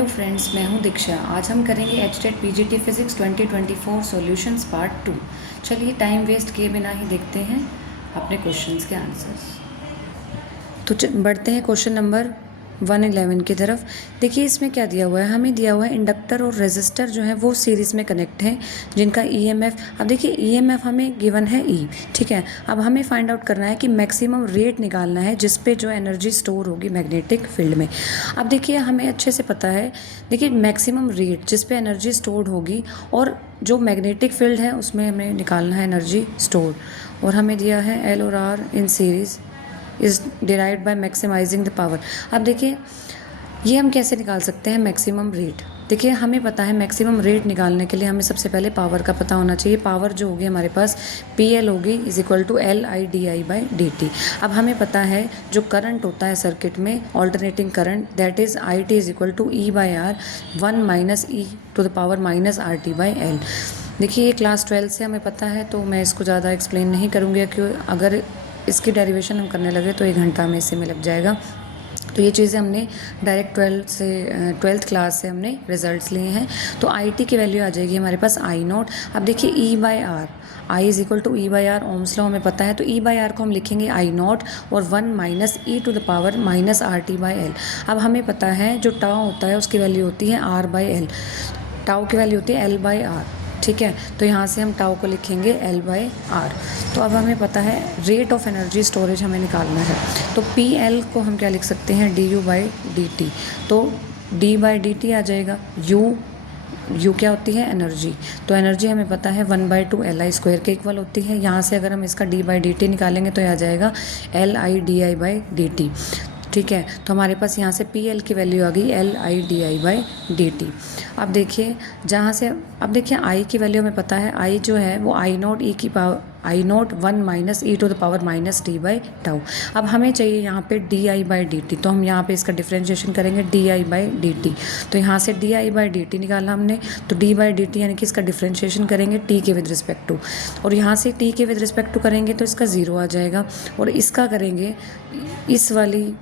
Hello friends, मैं हूं दीक्षा। आज हम करेंगे HTET PGT physics 2024 solutions part 2। चलिए टाइम वेस्ट किए बिना ही देखते हैं अपने क्वेश्चंस के आंसर्स। तो बढ़ते हैं क्वेश्चन नंबर 111 की तरफ। देखिए इसमें क्या दिया हुआ है, हमें दिया हुआ है इंडक्टर और रेजिस्टर जो है वो सीरीज़ में कनेक्ट हैं जिनका ईएमएफ, अब देखिए ईएमएफ हमें गिवन है ई, ठीक है। अब हमें फाइंड आउट करना है कि मैक्सिमम रेट निकालना है जिस पे जो एनर्जी स्टोर होगी मैग्नेटिक फील्ड में। अब देखिए हमें अच्छे से पता है, देखिए मैक्सिमम रेट जिस पे एनर्जी स्टोर्ड होगी और जो मैग्नेटिक फील्ड है उसमें हमें निकालना है एनर्जी स्टोर, और हमें दिया है एल और R in series is derived by maximising the power. अब देखिए ये हम कैसे निकाल सकते हैं मैक्सिमम रेट। देखिए हमें पता है मैक्सिमम रेट निकालने के लिए हमें सबसे पहले पावर का पता होना चाहिए। पावर जो होगी हमारे पास पी एल होगी is equal to L I D I by D T. अब हमें पता है जो करंट होता है सर्किट में alternating current, that is I T is equal to E by R 1 minus E to the power minus R T by L. देखिए ये क्लास 12 से हमें पता है तो मैं इसको ज़्यादा एक्सप्लेन नहीं करूँगी, क्योंकि अगर इसकी डेरिवेशन हम करने लगे तो 1 घंटा में इसी में लग जाएगा। तो ये चीज़ें हमने डायरेक्ट 12th क्लास से हमने रिजल्ट्स लिए हैं। तो आई टी की वैल्यू आ जाएगी हमारे पास आई नॉट। अब देखिए E by R, I is equal to E by R, Ohm's law हमें पता है, तो ई बाई आर को हम लिखेंगे आई नॉट और 1 minus E to the power minus R T by L. अब हमें पता है जो टाउ होता है उसकी वैल्यू होती है आर बाई एल, टाउ की वैल्यू होती है एल बाई आर, ठीक है। तो यहाँ से हम टाउ को लिखेंगे एल बाई आर। तो अब हमें पता है रेट ऑफ एनर्जी स्टोरेज हमें निकालना है, तो पी एल को हम क्या लिख सकते हैं D you by D T. तो डी बाई डी टी आ जाएगा, यू क्या होती है एनर्जी, तो एनर्जी हमें पता है 1/2 एल आई स्क्वायर के इक्वल होती है। यहाँ से अगर हम इसका डी बाई डी टी निकालेंगे तो आ जाएगा L I D I by D T, ठीक है। तो हमारे पास यहाँ से पी एल की वैल्यू आ गई L I D I by D T. अब देखिए जहाँ से, अब देखिए आई की वैल्यू हमें पता है, आई जो है वो आई नॉट ई की power I nought 1 minus E to the power minus T by tau. अब हमें चाहिए यहाँ पे D I by D T, तो हम यहाँ पे इसका डिफ्रेंशिएशन करेंगे D I by D T. तो यहाँ से D I by D T निकाला हमने, तो डी बाई डी टी यानी कि इसका डिफ्रेंशिएशन करेंगे टी के विद रिस्पेक्ट टू, और यहाँ से टी के विद रिस्पेक्ट टू करेंगे तो इसका ज़ीरो आ जाएगा, और इसका करेंगे इस वाली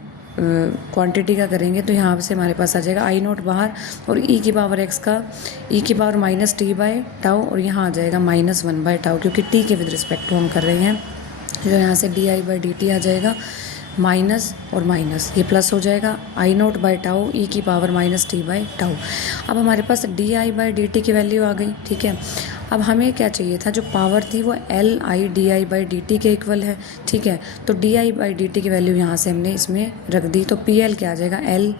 क्वांटिटी का करेंगे तो यहाँ से हमारे पास आ जाएगा आई नॉट बाहर और ई की पावर एक्स का ई की power minus T by tau, और यहाँ आ जाएगा माइनस 1 बाई टाउ, क्योंकि टी के विद रिस्पेक्ट टू हम कर रहे हैं। तो यहाँ से D I by D T आ जाएगा माइनस और माइनस, ये प्लस हो जाएगा I naught by tau E की power minus T by tau. अब हमारे पास D I by D T की वैल्यू आ गई, ठीक है। अब हमें क्या चाहिए था, जो पावर थी वो L I D I by D T के इक्वल है, ठीक है। तो D I by D T की वैल्यू यहाँ से हमने इसमें रख दी, तो पी एल क्या आ जाएगा एल,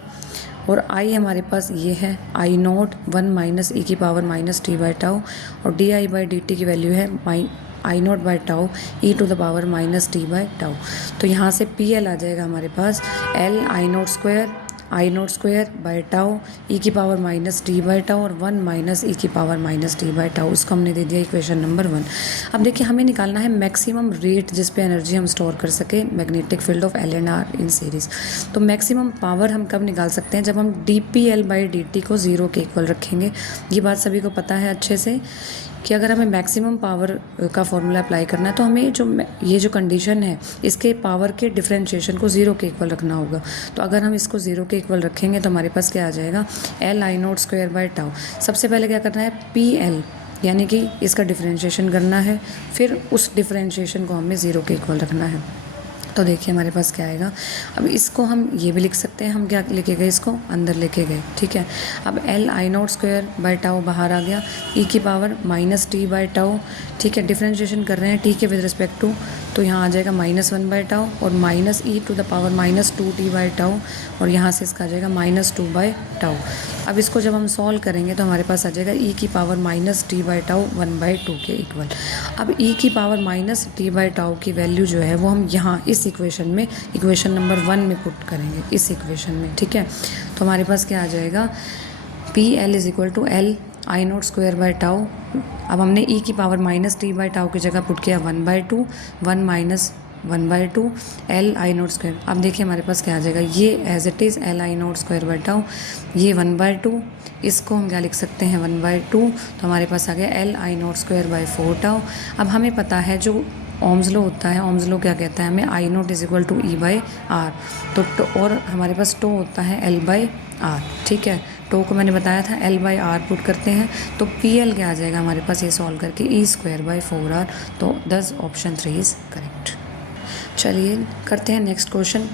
और आई हमारे पास ये है आई नॉट 1 माइनस ई की power minus T by tau, और D I by D T की वैल्यू है I naught by tau E to the power minus T by tau. तो यहाँ से पी एल आ जाएगा हमारे पास L I not square by tau E की power minus T by tau और 1 माइनस ई की power minus T by tau. उसको हमने दे दिया इक्वेशन नंबर 1। अब देखिए हमें निकालना है मैक्सिमम रेट जिस पे एनर्जी हम स्टोर कर सके magnetic field of L and R in series. तो मैक्सिमम पावर हम कब निकाल सकते हैं, जब हम D P L by D T को 0 के इक्वल रखेंगे। ये बात सभी को पता है अच्छे से कि अगर हमें मैक्सिमम पावर का फॉर्मूला अप्लाई करना है तो हमें ये जो कंडीशन है इसके पावर के डिफरेंशिएशन को 0 के इक्वल रखना होगा। तो अगर हम इसको 0 के इक्वल रखेंगे तो हमारे पास क्या आ जाएगा L I not square by tau. सबसे पहले क्या करना है पी एल यानी कि इसका डिफरेंशिएशन करना है, फिर उस डिफरेंशिएशन को हमें 0 के इक्वल रखना है। तो देखिए हमारे पास क्या आएगा, अब इसको हम ये भी लिख सकते हैं, हम क्या लेके गए इसको अंदर लेके गए, ठीक है। अब L I not square by tau बाहर आ गया, ई की power minus T by tau, ठीक है। डिफरेंशिएशन कर रहे हैं टी के विद रिस्पेक्ट टू, तो यहाँ आ जाएगा माइनस 1 बाई टाउ और minus E to the power minus 2 T by tau, और यहाँ से इसका आ जाएगा माइनस 2 बाई टाउ। अब इसको जब हम सॉल्व करेंगे तो हमारे पास आ जाएगा ई की power minus T by tau 1/2 के इक्वल। अब ई की power minus T by tau की वैल्यू जो है वो हम यहाँ इस इक्वेशन में इक्वेशन नंबर 1 में पुट करेंगे, इस इक्वेशन में, ठीक है। तो हमारे पास क्या आ जाएगा P L is equal to L I not square by tau. अब हमने ई की power minus T by tau की जगह पुट किया 1/2 1 minus 1/2 L I not square. अब देखिए हमारे पास क्या आ जाएगा, ये as it is L I not square by tau, ये 1/2, इसको हम क्या लिख सकते हैं 1/2, तो हमारे पास आ गया L I not square by 4 tau. अब हमें पता है जो ओम्स लॉ होता है, ओम्स लॉ क्या कहता है हमें I naught is equal to E by R, तो और हमारे पास टो होता है एल बाई आर, ठीक है। टो को मैंने बताया था L/R पुट करते हैं तो PL क्या आ जाएगा हमारे पास ये सॉल्व करके E²/4R। तो 10 ऑप्शन 3 इज़ करेक्ट। चलिए करते हैं नेक्स्ट क्वेश्चन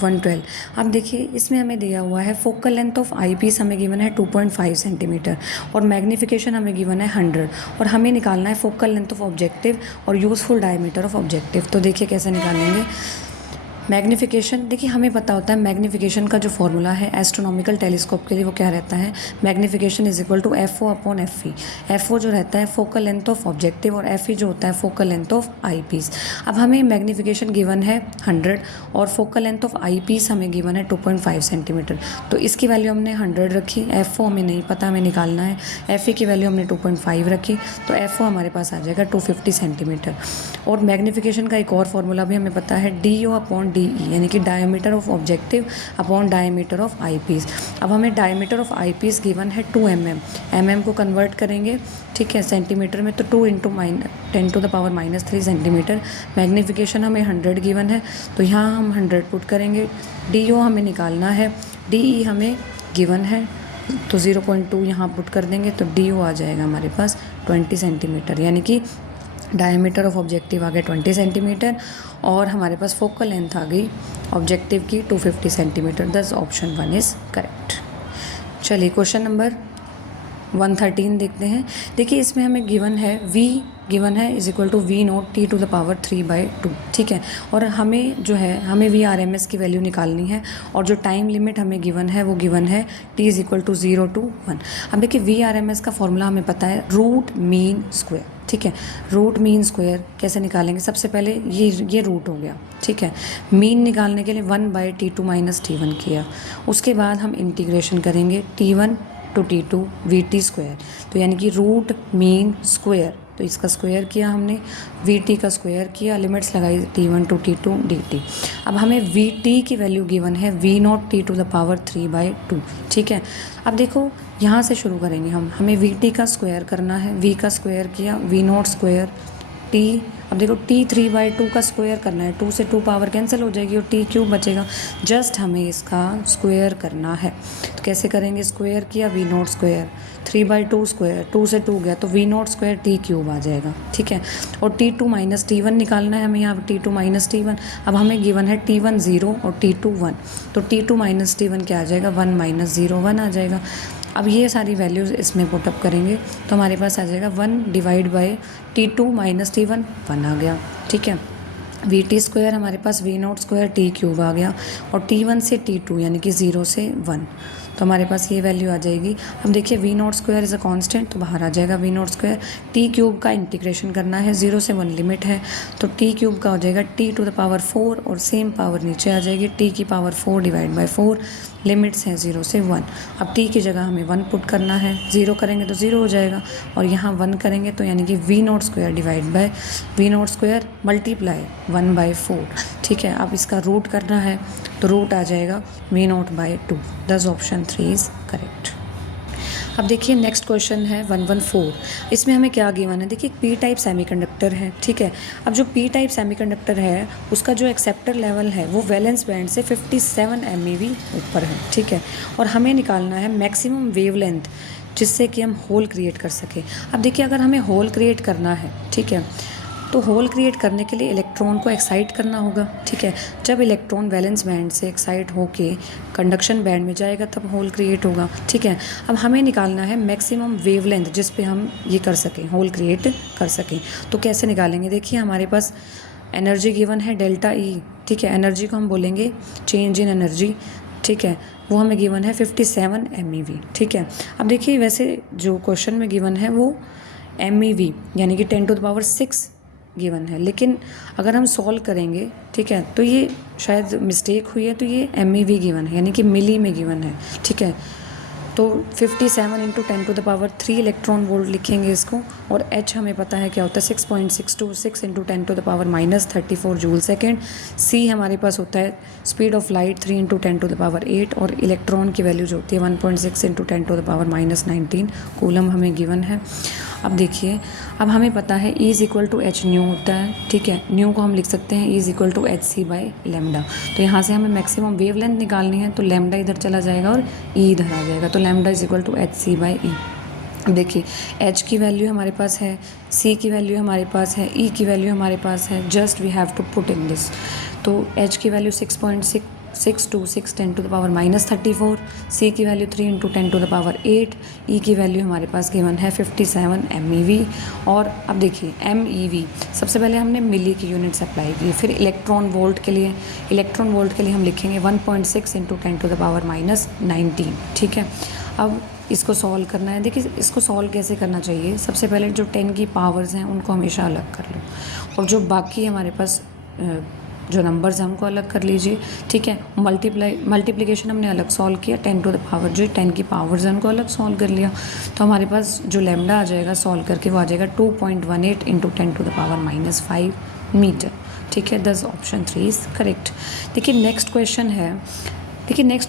112। अब देखिए इसमें हमें दिया हुआ है focal length of eyepiece हमें गिवन है 2.5 सेंटीमीटर और मैग्नीफिकेशन हमें गिवन है 100 और हमें निकालना है फोकल लेंथ ऑफ ऑब्जेक्टिव और यूज़फुल डायमीटर ऑफ ऑब्जेक्टिव। तो देखिए कैसे निकालेंगे। मैग्नीफिकेशन देखिए हमें पता होता है मैग्नीफिकेशन का जो फॉर्मूला है एस्ट्रोनॉमिकल टेलीस्कोप के लिए वो क्या रहता है, magnification is equal to FO upon FE। FO जो रहता है फोकल लेंथ ऑफ ऑब्जेक्टिव और FE जो होता है focal length of eyepiece. अब हमें मैग्नीफिकेशन गिवन है 100 और focal length of eyepiece हमें गिवन है 2.5 सेंटीमीटर। तो इसकी वैल्यू हमने 100 रखी, FO हमें नहीं पता, हमें निकालना है। FE की वैल्यू हमने 2.5 रखी तो FO हमारे पास आ जाएगा 250 सेंटीमीटर। और मैग्नीफिकेशन का एक और फॉर्मूला भी हमें पता है DO अपॉन DE यानी कि diameter of objective upon diameter of eyepiece. अब हमें diameter of eyepiece given है 2 mm, mm को कन्वर्ट करेंगे ठीक है सेंटीमीटर में तो 2 × 10⁻³ सेंटीमीटर। मैग्नीफिकेशन हमें 100 गिवन है तो यहाँ हम 100 पुट करेंगे। DO हमें निकालना है, DE हमें गिवन है तो 0.2 यहाँ पुट कर देंगे तो DO आ जाएगा हमारे पास 20 सेंटीमीटर यानी कि डायमीटर ऑफ ऑब्जेक्टिव आ गया 20 सेंटीमीटर और हमारे पास फोकल लेंथ आ गई ऑब्जेक्टिव की 250 centimetre. Thus option 1 is correct. चलिए क्वेश्चन नंबर 113 देखते हैं। देखिए इसमें हमें गिवन है V गिवन है is equal to V0 T⁻³ ठीक है। और हमें जो है हमें VRMS की वैल्यू निकालनी है और जो टाइम लिमिट हमें गिवन है वो गिवन है T is equal to 0 to 1। अब देखिए VRMS का फॉर्मूला हमें पता है रूट मीन स्क्वायर ठीक है। रूट मीन स्क्वायर कैसे निकालेंगे, सबसे पहले ये रूट हो गया ठीक है। मीन निकालने के लिए 1/T2 - T1 किया, उसके बाद हम इंटीग्रेशन करेंगे T1 to T2 VT² तो यानी कि रूट मीन स्क्वायर तो इसका स्क्वायर किया हमने, VT का स्क्वायर किया, लिमिट्स लगाई T1 to T2 dt। अब हमें VT की वैल्यू गिवन है V0 T⁻³ ठीक है। अब देखो यहाँ से शुरू करेंगे हमें VT का स्क्वायर करना है, V का स्क्वायर किया V0 स्क्वायर T। अब देखो T3/2 का स्क्वायर करना है, 2 से 2 पावर कैंसिल हो जाएगी और T³ बचेगा। जस्ट हमें इसका स्क्वायर करना है तो कैसे करेंगे, स्क्वायर किया V0 स्क्वायर 3/2 स्क्वायर 2 से 2 गया तो V0 स्क्वायर T³ आ जाएगा ठीक है। और T2 - T1 निकालना है हमें यहाँ पर T2 - T1। अब हमें गिवन है T1 0 और T2 1 तो T2 - T1 क्या आ जाएगा 1 - 0 1 आ जाएगा। अब ये सारी वैल्यूज़ इसमें पुटअप करेंगे तो हमारे पास आ जाएगा 1/T2 - T1 1 आ गया ठीक है। VT स्क्वायर हमारे पास V0 स्क्वायर T³ आ गया और T1 से T2 यानी कि 0 से 1 तो हमारे पास ये वैल्यू आ जाएगी। अब देखिए V0 square is a constant तो बाहर आ जाएगा V0 स्क्वायर। T³ का इंटीग्रेशन करना है, 0 से 1 लिमिट है तो T³ का हो जाएगा T⁴ और सेम पावर नीचे आ जाएगी T⁴ डिवाइड 4 लिमिट्स हैं 0 से 1। अब T की जगह हमें 1 पुट करना है, 0 करेंगे तो 0 हो जाएगा और यहाँ 1 करेंगे तो यानी कि V0 square divide by V0 square multiply 1/4 ठीक है। अब इसका रूट करना है तो रूट आ जाएगा V0/2। दस ऑप्शन 3 इज़ करेक्ट। अब देखिए नेक्स्ट क्वेश्चन है 114। इसमें हमें क्या गिवन है, देखिए P टाइप सेमीकंडक्टर है ठीक है। अब जो P टाइप सेमीकंडक्टर है उसका जो एक्सेप्टर लेवल है वो वैलेंस बैंड से 57 MeV ऊपर है ठीक है। और हमें निकालना है मैक्सिमम वेवलेंथ जिससे कि हम होल क्रिएट कर सकें। अब देखिए अगर हमें होल क्रिएट करना है ठीक है तो होल क्रिएट करने के लिए इलेक्ट्रॉन को एक्साइट करना होगा ठीक है। जब इलेक्ट्रॉन वैलेंस बैंड से एक्साइट होके कंडक्शन बैंड में जाएगा तब होल क्रिएट होगा ठीक है। अब हमें निकालना है मैक्सिमम वेवलेंथ जिस पे हम ये कर सकें, होल क्रिएट कर सकें। तो कैसे निकालेंगे, देखिए हमारे पास एनर्जी गिवन है ΔE ठीक है। एनर्जी को हम बोलेंगे चेंज इन एनर्जी ठीक है, वो हमें गिवन है 57 MeV ठीक है। अब देखिए वैसे जो क्वेश्चन में गिवन है वो MeV यानी कि 10⁻6 गिवन है, लेकिन अगर हम सॉल्व करेंगे ठीक है तो ये शायद मिस्टेक हुई है तो ये MeV गिवन है यानी कि मिली में गिवन है ठीक है। तो 57 × 10⁻³ इलेक्ट्रॉन वोल्ट लिखेंगे इसको और H हमें पता है क्या होता है 6.626 × 10⁻34 जूल सेकेंड। C हमारे पास होता है स्पीड ऑफ लाइट 3 × 10⁸ और इलेक्ट्रॉन की वैल्यू जो होती है 1.6 × 10⁻19 कूलम हमें गिवन है। अब देखिए, अब हमें पता है E is equal to H nu होता है, ठीक है। न्यू को हम लिख सकते हैं E is equal to H C by lambda. तो यहाँ से हमें मैक्सिमम वेवलेंथ निकालनी है, तो लेमडा इधर चला जाएगा और E इधर आ जाएगा, तो lambda is equal to H C by E. देखिए, H की वैल्यू हमारे पास है, C की वैल्यू हमारे पास है, E की वैल्यू हमारे पास है, just we have to put in this. तो H की वैल्यू 6.626 10 टू द पावर -34, C की वैल्यू 3 इंटू 10 टू द पावर 8, E की वैल्यू हमारे पास गिवन है 57 MeV। और अब देखिए MeV, सबसे पहले हमने मिली की यूनिट्स अप्लाई की, फिर इलेक्ट्रॉन वोल्ट के लिए हम लिखेंगे 1.6 इंटू 10 टू द पावर -19, ठीक है। अब इसको सॉल्व करना है। देखिए, इसको सॉल्व कैसे करना चाहिए, सबसे पहले जो 10 की पावर्स हैं उनको हमेशा अलग कर लो, और जो बाकी हमारे पास जो नंबर्स हैं उनको अलग कर लीजिए, ठीक है। मल्टीप्लिकेशन हमने अलग सॉल्व किया, 10 टू द पावर जो 10 की पावर्स हैं उनको अलग सॉल्व कर लिया, तो हमारे पास जो लेमडा आ जाएगा सॉल्व करके वो आ जाएगा 2.18 into 10 to the power -5 metre, ठीक है। दस ऑप्शन 3 इज़ करेक्ट। देखिए नेक्स्ट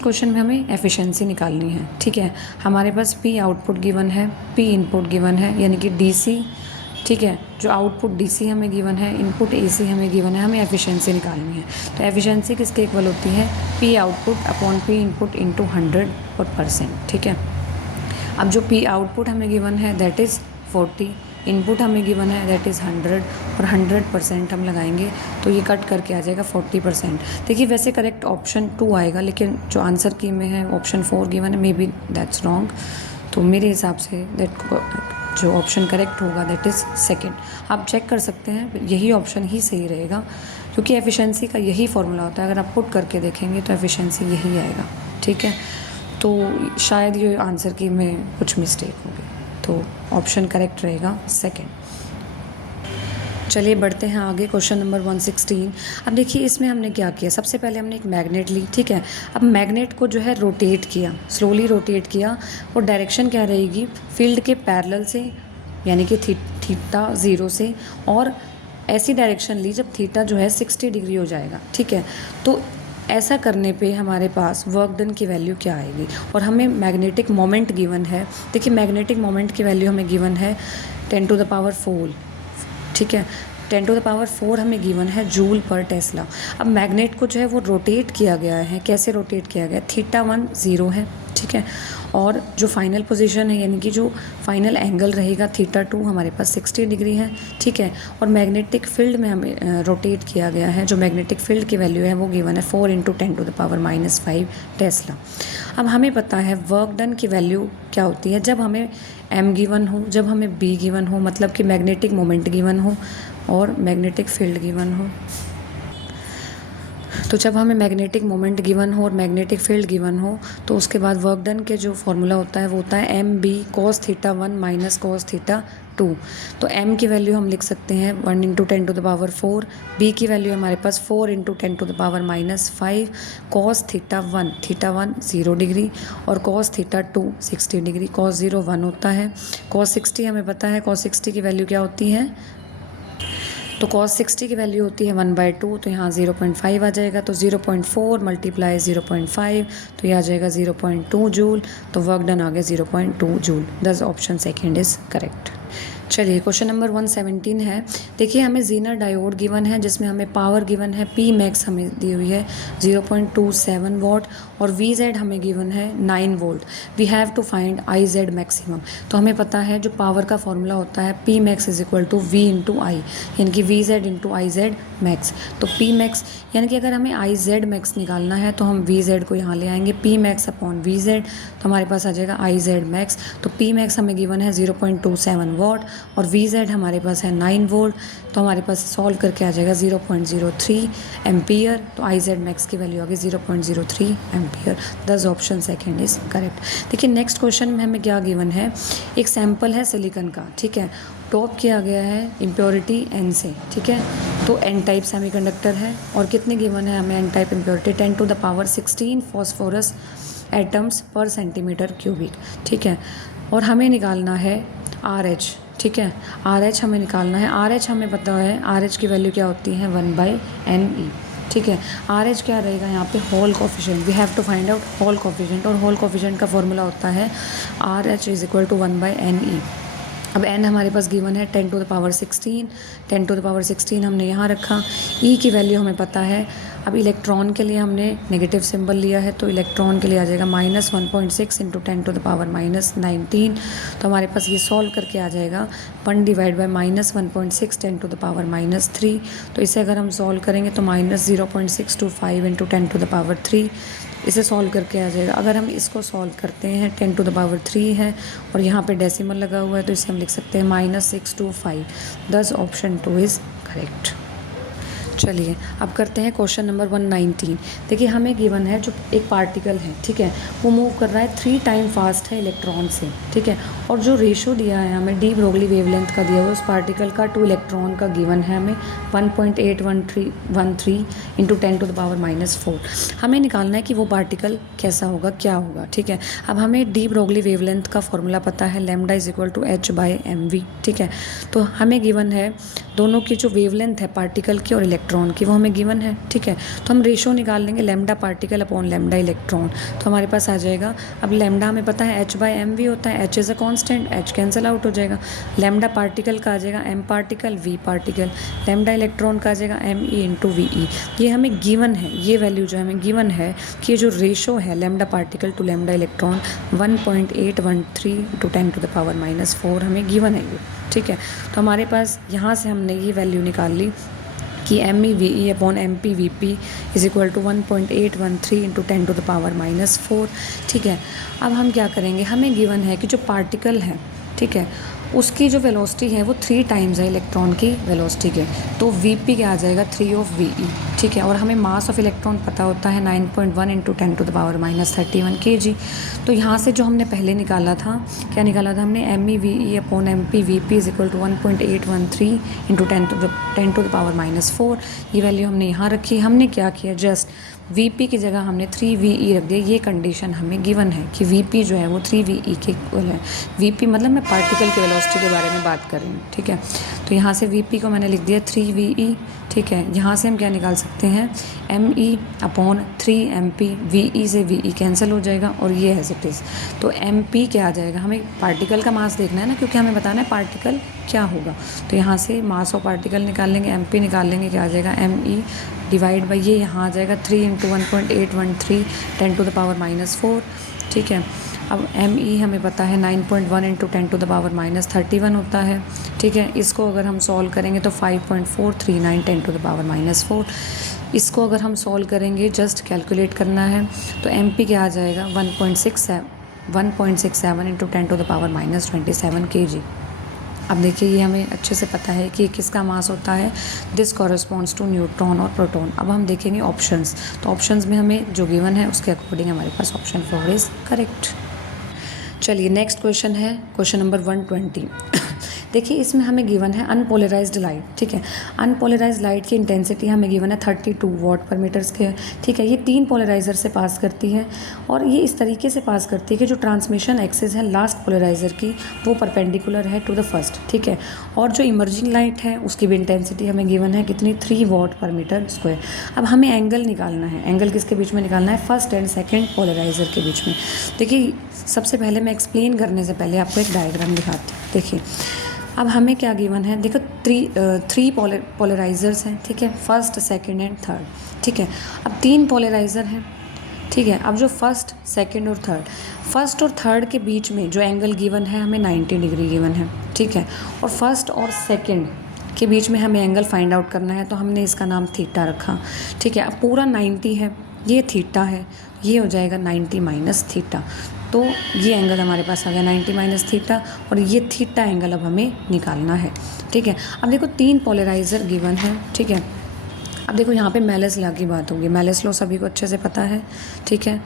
क्वेश्चन में हमें एफिशिएंसी निकालनी है, ठीक है। हमारे पास P आउटपुट गिवन है, P इनपुट गिवन है, यानी कि DC, ठीक है। जो आउटपुट DC हमें गिवन है, इनपुट AC हमें गिवन है, हमें एफिशिएंसी निकालनी है। तो एफिशिएंसी किसके इक्वल होती है, P output upon P input into 100%, ठीक है। अब जो P आउटपुट हमें गिवन है दैट इज़ 40, इनपुट हमें गिवन है दैट इज़ 100, और 100% हम लगाएंगे तो ये कट करके आ जाएगा 40%। देखिए, वैसे करेक्ट ऑप्शन 2 आएगा, लेकिन जो आंसर की में है ऑप्शन 4 गिवन है, मे बी दैट्स रॉन्ग। तो मेरे हिसाब से जो ऑप्शन करेक्ट होगा दैट इज़ सेकंड। आप चेक कर सकते हैं, यही ऑप्शन ही सही रहेगा, क्योंकि एफिशिएंसी का यही फॉर्मूला होता है। अगर आप पुट करके देखेंगे तो एफिशिएंसी यही आएगा, ठीक है। तो शायद ये आंसर की में कुछ मिस्टेक होगी, तो ऑप्शन करेक्ट रहेगा सेकंड। चलिए बढ़ते हैं आगे, क्वेश्चन नंबर 116। अब देखिए, इसमें हमने क्या किया, सबसे पहले हमने एक मैग्नेट ली, ठीक है। अब मैग्नेट को जो है रोटेट किया, स्लोली रोटेट किया, और डायरेक्शन क्या रहेगी, फील्ड के पैरेलल से, यानी कि थीटा 0 से, और ऐसी डायरेक्शन ली जब थीटा जो है 60 डिग्री हो जाएगा, ठीक है। तो ऐसा करने पे हमारे पास वर्क डन की वैल्यू क्या आएगी, और हमें मैग्नेटिक मोमेंट गिवन है। देखिए, मैग्नेटिक मोमेंट की वैल्यू हमें गिवन है 10 टू द पावर 4, ठीक है। 10 टू द पावर 4 हमें गिवन है जूल पर टेस्ला। अब मैग्नेट को जो है वो रोटेट किया गया है, कैसे रोटेट किया गया, थीटा 1 0 है, ठीक है। और जो फाइनल पोजीशन है, यानी कि जो फाइनल एंगल रहेगा थीटा 2 हमारे पास 60 डिग्री है, ठीक है। और मैग्नेटिक फील्ड में हमें रोटेट किया गया है, जो मैग्नेटिक फील्ड की वैल्यू है वो गिवन है 4 into 10 to the power -5 tesla. अब हमें पता है वर्क डन की वैल्यू क्या होती है, जब हमें M गिवन हो, जब हमें B गिवन हो, मतलब कि मैग्नेटिक मोमेंट गिवन हो और मैग्नेटिक फील्ड गिवन हो। तो जब हमें मैग्नेटिक मोमेंट गिवन हो और मैग्नेटिक फील्ड गिवन हो, तो उसके बाद वर्क डन के जो फॉर्मूला होता है वो होता है MB cos theta 1 minus cos theta 2। तो M की वैल्यू हम लिख सकते हैं 1 into 10 to the power 4, B की वैल्यू हमारे पास 4 into 10 to the power -5, cos theta 1 0 degree, और cos थीटा 2 60 डिग्री। cos 0 1 होता है, cos 60 हमें पता है, cos 60 की वैल्यू क्या होती है, तो cos 60 की वैल्यू होती है 1/2, तो यहाँ 0.5 आ जाएगा, तो 0.4 मल्टीप्लाई 0.5, तो यह आ जाएगा 0.2 जूल। तो वर्क डन आ गया 0.2 जूल। दस ऑप्शन सेकेंड इज़ करेक्ट। चलिए क्वेश्चन नंबर 117 है। देखिए, हमें जीनर डायोड गिवन है, जिसमें हमें पावर गिवन है P मैक्स हमें दी हुई है 0.27 वॉट, और VZ हमें गिवन है 9 volt. We have to find IZ maximum. तो हमें पता है जो पावर का फॉर्मूला होता है P max is equal to V into I, यानी कि VZ इंटू IZ मैक्स। तो P मैक्स, यानी कि अगर हमें IZ मैक्स निकालना है तो हम VZ को यहाँ ले आएंगे, P मैक्स अपॉन VZ, तो हमारे पास आ जाएगा IZ मैक्स। तो P मैक्स हमें गिवन है 0.27 वॉट और VZ हमारे पास है 9 वोल्ट, तो हमारे पास सॉल्व करके आ जाएगा 0.03 एम्पियर। तो IZ मैक्स की वैल्यू आ गई 0.03 एम्पियर। दस ऑप्शन सेकेंड इज करेक्ट। देखिए नेक्स्ट क्वेश्चन में हमें क्या गिवन है, एक सैंपल है सिलिकॉन का, ठीक है। टॉप किया गया है इम्प्योरिटी N से, ठीक है। तो N टाइप सेमीकंडक्टर है, और कितने गिवन है हमें N type impurity, 10 to the power 16 phosphorus atoms पर सेंटीमीटर क्यूबिक, ठीक है। और हमें निकालना है RH, ठीक है। RH हमें निकालना है, RH हमें पता है RH की वैल्यू क्या होती है 1/NE, ठीक है। RH क्या रहेगा यहाँ पे, hole coefficient. We have to find out hole coefficient, और होल कोफिशिएंट का फॉर्मूला होता है RH is equal to 1/NE। अब n हमारे पास गिवन है 10 to the power 16, 10 to the power 16 हमने यहाँ रखा। e की वैल्यू हमें पता है। अब इलेक्ट्रॉन के लिए हमने नेगेटिव सिंबल लिया है, तो इलेक्ट्रॉन के लिए आ जाएगा -1.6 इंटू 10 टू द पावर -19। तो हमारे पास ये सॉल्व करके आ जाएगा 1 divide by -1.6 10 to the power -3। तो इसे अगर हम सॉल्व करेंगे तो -0.625 इंटू 10 टू द पावर 3 इसे सॉल्व करके आ जाएगा। अगर हम इसको सॉल्व करते हैं 10 टू द पावर 3 है और यहाँ पे डेसिमल लगा हुआ है, तो इसे हम लिख सकते हैं -625। दस ऑप्शन 2 इज़ करेक्ट। चलिए अब करते हैं क्वेश्चन नंबर 119। देखिए हमें गिवन है जो एक पार्टिकल है, ठीक है, वो मूव कर रहा है 3 टाइम फास्ट है इलेक्ट्रॉन से, ठीक है, और जो रेशो दिया है हमें डी ब्रोगली वेवलेंथ का दिया हुआ उस पार्टिकल का टू इलेक्ट्रॉन का गिवन है हमें 1.813 इंटू 10 टू द पावर -4। हमें निकालना है कि वो पार्टिकल कैसा होगा, क्या होगा, ठीक है। अब हमें डी ब्रोगली वेवलेंथ का फॉर्मूला पता है, lambda is equal to h/mv, ठीक है। तो हमें गिवन है दोनों की जो वेवलेंथ है पार्टिकल की और इलेक्ट्रॉन की, वो हमें गिवन है, ठीक है। तो हम रेशो निकाल लेंगे lambda particle upon lambda electron, तो हमारे पास आ जाएगा। अब लैम्डा हमें पता है h/mv होता है, h is a constant, h cancel out हो जाएगा। लैम्डा पार्टिकल का आ जाएगा m particle v particle, lambda electron का आ जाएगा me इंटू ve। ये हमें गिवन है, ये वैल्यू जो हमें गिवन है कि ये जो रेशो है lambda particle to lambda electron 1.813 into 10 to the power -4 हमें गिवन है ये, ठीक है। तो हमारे पास यहाँ से हमने ये वैल्यू निकाल ली कि MeVe upon MpVp is equal to 1.813 into 10 to the power -4, ठीक है। अब हम क्या करेंगे, हमें गिवन है कि जो पार्टिकल है, ठीक है, उसकी जो वेलोसिटी है वो 3 टाइम्स है इलेक्ट्रॉन की वेलोसिटी के, तो Vp क्या आ जाएगा 3 ऑफ Ve, ठीक है। और हमें मास ऑफ इलेक्ट्रॉन पता होता है 9.1 into 10 to the power -31 kg। तो यहाँ से जो हमने पहले निकाला था, क्या निकाला था हमने, MeVe upon MpVp is equal to 1.813 into 10 to the power -4। ये वैल्यू हमने यहाँ रखी। हमने क्या किया, जस्ट Vp की जगह हमने 3Ve रख दिया। ये कंडीशन हमें गिवन है कि Vp जो है वो 3Ve के इक्वल है। Vp मतलब मैं पार्टिकल की वेलोसिटी के बारे में बात कर रही हूँ, ठीक है। तो यहाँ से Vp को मैंने लिख दिया 3Ve, ठीक है। यहाँ से हम क्या निकाल सकते हैं, Me अपॉन 3Mp, Ve से Ve कैंसिल हो जाएगा और ये एज इट इज़। तो Mp क्या आ जाएगा, हमें पार्टिकल का मास देखना है ना, क्योंकि हमें बताना है पार्टिकल क्या होगा। तो यहाँ से मास ऑफ पार्टिकल निकाल लेंगे, Mp निकाल लेंगे, क्या आ जाएगा Me डिवाइड बाई ये यहाँ आ जाएगा 3 इंटू 1.813 10 टू द पावर -4, ठीक है। अब Me हमें पता है 9.1 इंटू 10 टू द पावर -31 होता है, ठीक है। इसको अगर हम सॉल्व करेंगे तो 5.439 10 टू द पावर -4। इसको अगर हम सॉल्व करेंगे, जस्ट कैलकुलेट करना है, तो Mp क्या आ जाएगा 1.67 into 10 to the power -27 kg। अब देखिए ये हमें अच्छे से पता है कि किसका मास होता है, दिस कॉरस्पॉन्ड्स टू न्यूट्रॉन और प्रोटॉन। अब हम देखेंगे ऑप्शंस, तो ऑप्शंस में हमें जो गिवन है उसके अकॉर्डिंग हमारे पास ऑप्शन 4 इज़ करेक्ट। चलिए नेक्स्ट क्वेश्चन है क्वेश्चन नंबर 120। देखिए इसमें हमें गिवन है अनपोलराइज्ड लाइट, ठीक है। अनपोलराइज्ड लाइट की इंटेंसिटी हमें गिवन है 32 वॉट पर मीटर स्क्वायर, ठीक है। ये 3 पोलराइजर से पास करती है और ये इस तरीके से पास करती है कि जो ट्रांसमिशन एक्सिस है लास्ट पोलराइजर की वो परपेंडिकुलर है टू द फर्स्ट, ठीक है। और जो इमर्जिंग लाइट है उसकी भी इंटेंसिटी हमें गिवन है कितनी, 3 वॉट पर मीटर स्क्वायर। अब हमें एंगल निकालना है, एंगल किसके बीच में निकालना है, फर्स्ट एंड सेकेंड पोलराइजर के बीच में। देखिए सबसे पहले मैं एक्सप्लेन करने से पहले आपको एक डायग्राम दिखाती हूँ। देखिए अब हमें क्या गिवन है, देखो 3 पोलराइजर्स हैं, ठीक है, फर्स्ट सेकंड एंड थर्ड, ठीक है। अब 3 पोलराइजर हैं, ठीक है। अब जो फर्स्ट सेकंड और थर्ड के बीच में जो एंगल गिवन है हमें 90 डिग्री गिवन है, ठीक है। और फर्स्ट और सेकंड के बीच में हमें एंगल फाइंड आउट करना है, तो हमने इसका नाम थीटा रखा, ठीक है। अब पूरा 90 है, ये थीटा है, ये हो जाएगा 90 माइनस थीटा। तो ये एंगल हमारे पास आ गया 90 माइनस थीटा और ये थीटा एंगल अब हमें निकालना है, ठीक है। अब देखो 3 पोलराइजर गिवन है, ठीक है। अब देखो यहाँ पे मेलस लॉ की बात होगी। मेलस लॉ सभी को अच्छे से पता है, ठीक है।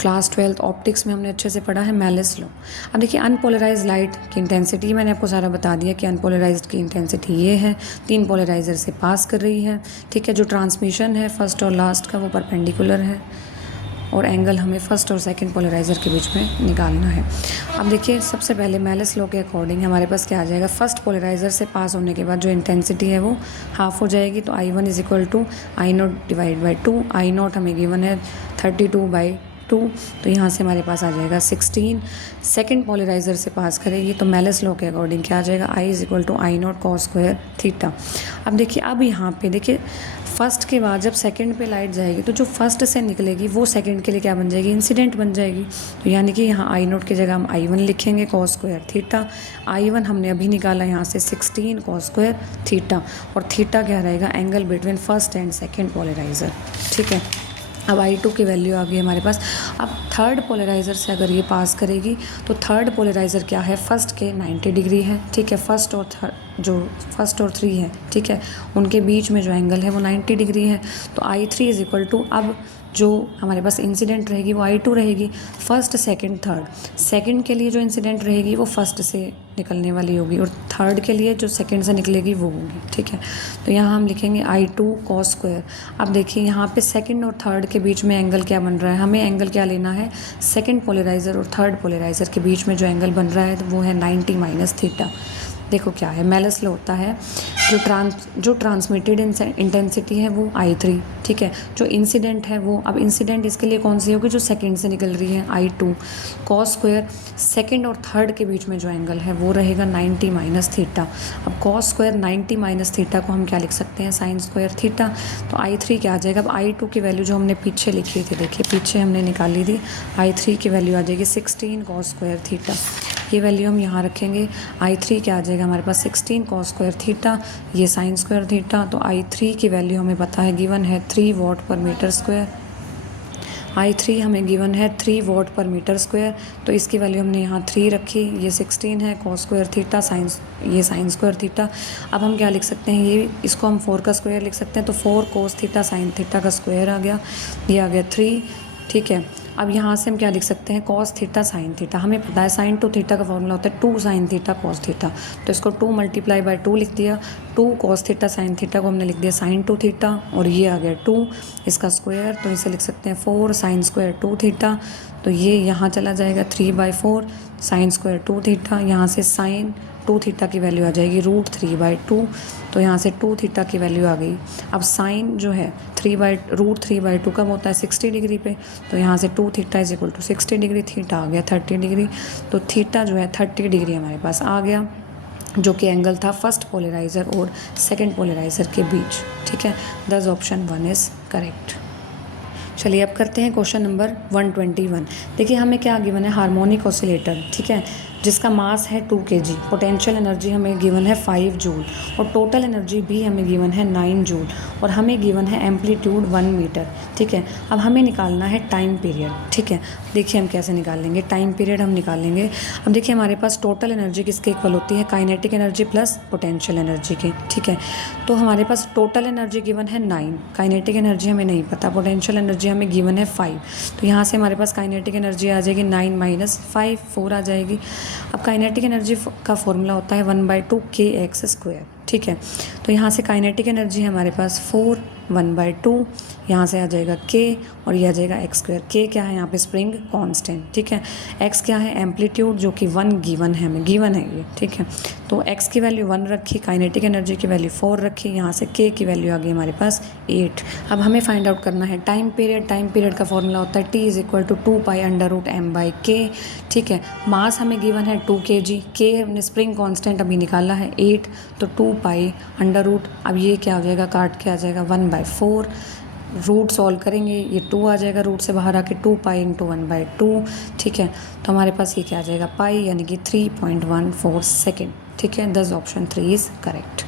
क्लास 12 ऑप्टिक्स में हमने अच्छे से पढ़ा है मेलस लॉ। अब देखिए अनपोलराइज लाइट की इंटेंसिटी मैंने आपको सारा बता दिया कि अनपोलराइज्ड की इंटेंसिटी ये है, 3 पोलराइजर से पास कर रही है, ठीक है। जो ट्रांसमिशन है फर्स्ट और लास्ट का वो परपेंडिकुलर है और एंगल हमें फर्स्ट और सेकंड पोलराइजर के बीच में निकालना है। अब देखिए सबसे पहले मेलस लॉ के अकॉर्डिंग हमारे पास क्या आ जाएगा, फर्स्ट पोलराइजर से पास होने के बाद जो इंटेंसिटी है वो हाफ हो जाएगी, तो I1 is equal to I0 divide by 2। I0 हमें गिवन है 32/2, 2, तो यहाँ से हमारे पास आ जाएगा 16। सेकंड पोलराइजर से पास करेगी तो मेलिस लॉ के अकॉर्डिंग क्या आ जाएगा, I = I0 cos square theta. अब देखिए, अब यहाँ पे देखिए फर्स्ट के बाद जब सेकंड पे लाइट जाएगी तो जो फर्स्ट से निकलेगी वो सेकंड के लिए क्या बन जाएगी, इंसिडेंट बन जाएगी। तो यानी कि यहाँ I0 की जगह हम I1 लिखेंगे cos स्क्वायर थीटा। I1 हमने अभी निकाला यहाँ से 16 cos स्क्वायर थीटा, और थीटा क्या रहेगा, angle between first and second polariser. ठीक है, अब I2 की वैल्यू आ गई हमारे पास। अब थर्ड पोलराइज़र से अगर ये पास करेगी तो थर्ड पोलराइज़र क्या है, फर्स्ट के 90 डिग्री है। ठीक है, फर्स्ट और 3 है, ठीक है, उनके बीच में जो एंगल है वो 90 डिग्री है। तो I3 = अब जो हमारे पास इंसिडेंट रहेगी वो I2 रहेगी। First, second, third. सेकंड के लिए जो इंसिडेंट रहेगी वो फर्स्ट से निकलने वाली होगी, और थर्ड के लिए जो सेकंड से निकलेगी वो होगी। ठीक है, तो यहाँ हम लिखेंगे I2 cos स्क्वायर। अब देखिए यहाँ पे सेकंड और थर्ड के बीच में एंगल क्या बन रहा है, हमें एंगल क्या लेना है, सेकंड पोलराइज़र और थर्ड पोलराइज़र के बीच में जो एंगल बन रहा है तो वो है 90 - थीटा। देखो क्या है, मेलिस लॉ होता है, जो ट्रांसमिटेड इंटेंसिटी है वो I3, ठीक है, जो इंसिडेंट है वो, अब इंसिडेंट इसके लिए कौन सी होगी, जो सेकंड से निकल रही है, I2 cos स्क्वायर। सेकंड और थर्ड के बीच में जो एंगल है वो रहेगा 90 - थीटा। अब cos स्क्वायर 90 - थीटा को हम क्या लिख सकते हैं, sin स्क्वायर थीटा। तो I3 क्या आ जाएगा, अब I2 की वैल्यू जो हमने पीछे लिखी थी, देखिए पीछे हमने निकाली थी, I3 की वैल्यू आ जाएगी 16 cos स्क्वायर थीटा। ये वैल्यू हम यहाँ रखेंगे। I3 क्या आ जाएगा हमारे पास, 16 cos स्क्वायर थीटा, ये sin स्क्वायर थीटा। तो I3 की वैल्यू हमें पता है, गिवन है 3 वाट/मीटर स्क्वायर। I3 हमें गिवन है 3 वाट/मीटर स्क्वायर, तो इसकी वैल्यू हमने यहाँ 3 रखी। ये 16 है cos स्क्वायर थीटा, ये sin स्क्वायर थीटा। अब हम क्या लिख सकते हैं, ये इसको हम 4 का स्क्वायर लिख सकते हैं, तो 4 cos थीटा sin थीटा का स्क्वायर आ गया, ये आ गया 3। ठीक है, अब यहाँ से हम क्या लिख सकते हैं, cos थीटा sin थीटा। हमें पता है sin टू थीटा का फॉर्मूला होता है 2 sin थीटा cos थीटा, तो इसको 2 × 2 लिख दिया। 2 cos थीटा sin थीटा को हमने लिख दिया sin 2 थीटा, और ये आ गया 2 इसका स्क्वायर, तो इसे लिख सकते हैं 4 sin स्क्वायर 2 थीटा। तो ये यहाँ चला जाएगा 3/4 sin स्क्वायर 2 थीटा। यहाँ से sin 2 थीटा की वैल्यू आ जाएगी √3/2, तो यहाँ से 2 थीटा की वैल्यू आ गई। अब साइन जो है √3/2 कब होता है, 60 डिग्री पे, तो यहाँ से 2 थीटा = 60 डिग्री, थीटा आ गया 30 डिग्री। तो थीटा जो है 30 डिग्री हमारे पास आ गया, जो कि एंगल था फर्स्ट पोलराइज़र और सेकंड पोलराइज़र के बीच। ठीक है, दस ऑप्शन 1 इज़ करेक्ट। चलिए अब करते हैं क्वेश्चन नंबर 121। देखिए हमें क्या गिवन है, हार्मोनिक ऑसिलेटर, ठीक है, जिसका मास है 2 kg, पोटेंशियल एनर्जी हमें गिवन है 5 जूल, और टोटल एनर्जी भी हमें गिवन है 9 जूल, और हमें गिवन है एम्पलीट्यूड 1 मीटर। ठीक है, अब हमें निकालना है टाइम पीरियड। ठीक है, देखिए हम कैसे निकालेंगे टाइम पीरियड, हम निकालेंगे। अब देखिए हमारे पास टोटल एनर्जी किसके इक्वल होती है, kinetic energy plus potential energy के। ठीक है, तो हमारे पास टोटल एनर्जी गिवन है 9, काइनेटिक एनर्जी हमें नहीं पता, पोटेंशियल एनर्जी हमें गिवन है 5, तो यहाँ से हमारे पास काइनेटिक एनर्जी आ जाएगी 9 - 5, 4 आ जाएगी। अब काइनेटिक एनर्जी का फॉर्मूला होता है 1/2 kx²। ठीक है, तो यहाँ से काइनेटिक एनर्जी है हमारे पास 4, 1/2, यहाँ से आ जाएगा k, और ये आ जाएगा x²। k क्या है यहाँ पे, स्प्रिंग कांस्टेंट। ठीक है, x क्या है, एम्पलीट्यूड, जो कि 1 गिवन है, हमें गिवन है ये। ठीक है, तो x की वैल्यू 1 रखी, काइनेटिक एनर्जी की वैल्यू 4 रखी, यहाँ से k की वैल्यू आ गई हमारे पास 8। अब हमें फाइंड आउट करना है टाइम पीरियड। टाइम पीरियड का फॉर्मूला होता है T = 2π√m/k। ठीक है, मास हमें गिवन है 2 kg, k हमने स्प्रिंग कांस्टेंट अभी निकाला है 8, तो 2π√, अब ये क्या हो जाएगा, काट के आ जाएगा 1/4, रूट सॉल्व करेंगे, ये 2 आ जाएगा, रूट से बाहर आके 2π × 1/2। ठीक है, तो हमारे पास ये क्या आ जाएगा, पाई, यानी कि 3.14 सेकेंड। ठीक है, दस ऑप्शन 3 इज़ करेक्ट।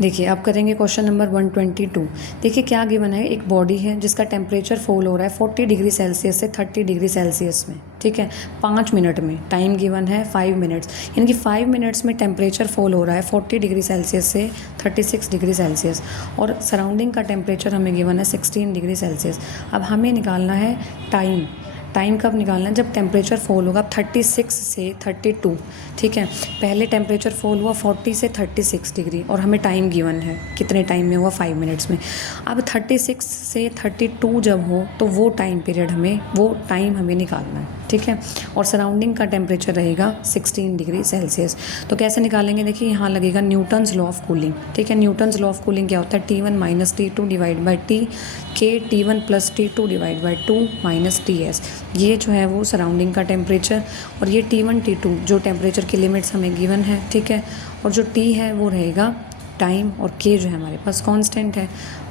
देखिए अब करेंगे क्वेश्चन नंबर 122। देखिए क्या गिवन है, एक बॉडी है जिसका टेम्परेचर फॉल हो रहा है 40 डिग्री सेल्सियस से 30 डिग्री सेल्सियस में। ठीक है, 5 मिनट में, टाइम गिवन है 5 मिनट्स, यानी कि 5 मिनट्स में टेम्परेचर फॉल हो रहा है 40 डिग्री सेल्सियस से 36 डिग्री सेल्सियस, और सराउंडिंग का टेम्परेचर हमें गिवन है 16 डिग्री सेल्सियस। अब हमें निकालना है टाइम। टाइम कब निकालना है, जब टेम्परेचर फॉल होगा 36 से 32, ठीक है। पहले टेम्परेचर फॉल हुआ 40 से 36 डिग्री और हमें टाइम गिवन है, कितने टाइम में हुआ, 5 मिनट्स में। अब 36 से 32 जब हो तो वो टाइम हमें निकालना है, ठीक है। और सराउंडिंग का टेम्परेचर रहेगा 16 डिग्री सेल्सियस। तो कैसे निकालेंगे, देखिए यहाँ लगेगा न्यूटन्स लॉ ऑफ कूलिंग, ठीक है। न्यूटन्स लॉ ऑफ कूलिंग क्या होता है, T1 minus T2 divide by T के T1 plus T2 divide by 2 minus TS। ये जो है वो सराउंडिंग का टेम्परेचर, और ये T1 T2 जो टेम्परेचर की लिमिट्स हमें गिवन है, ठीक है। और जो T है वो रहेगा टाइम, और K जो है हमारे पास कांस्टेंट है,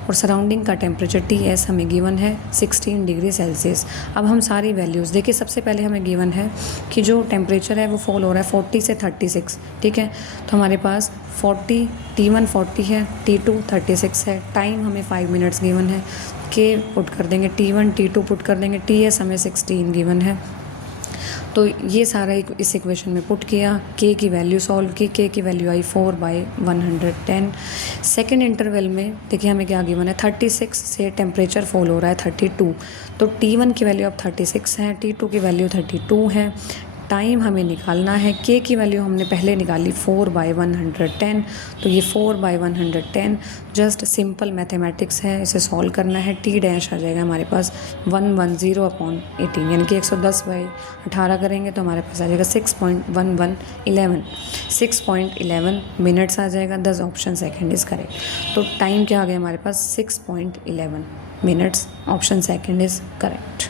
और सराउंडिंग का टेम्परेचर TS हमें गिवन है 16 डिग्री सेल्सियस। अब हम सारी वैल्यूज़ देखिए, सबसे पहले हमें गिवन है कि जो टेम्परेचर है वो फॉल हो रहा है 40 से 36, ठीक है। तो हमारे पास 40 T1 40 है, T2 36 है, टाइम हमें 5 मिनट्स गिवन है, K पुट कर देंगे, T1 T2 पुट कर देंगे, TS हमें 16 गिवन है। तो ये सारा इस इक्वेशन में पुट किया, K की वैल्यू सॉल्व की, K की वैल्यू आई 4/110। सेकेंड इंटरवल में देखिए हमें क्या गिवन है, 36 से टेम्परेचर फॉल हो रहा है 32, तो T1 की वैल्यू अब 36 है, T2 की वैल्यू 32 है। टाइम हमें निकालना है, K की वैल्यू हमने पहले निकाली 4/110, तो ये 4/110 जस्ट सिंपल मैथमेटिक्स है, इसे सॉल्व करना है। T डैश आ जाएगा हमारे पास 110/18, यानी कि 110/18 करेंगे तो हमारे पास आ जाएगा 6.11 मिनट्स आ जाएगा। 10 ऑप्शन सेकेंड इज़ करेक्ट। तो टाइम क्या आ गया हमारे पास, 6.11 minutes, option second is correct.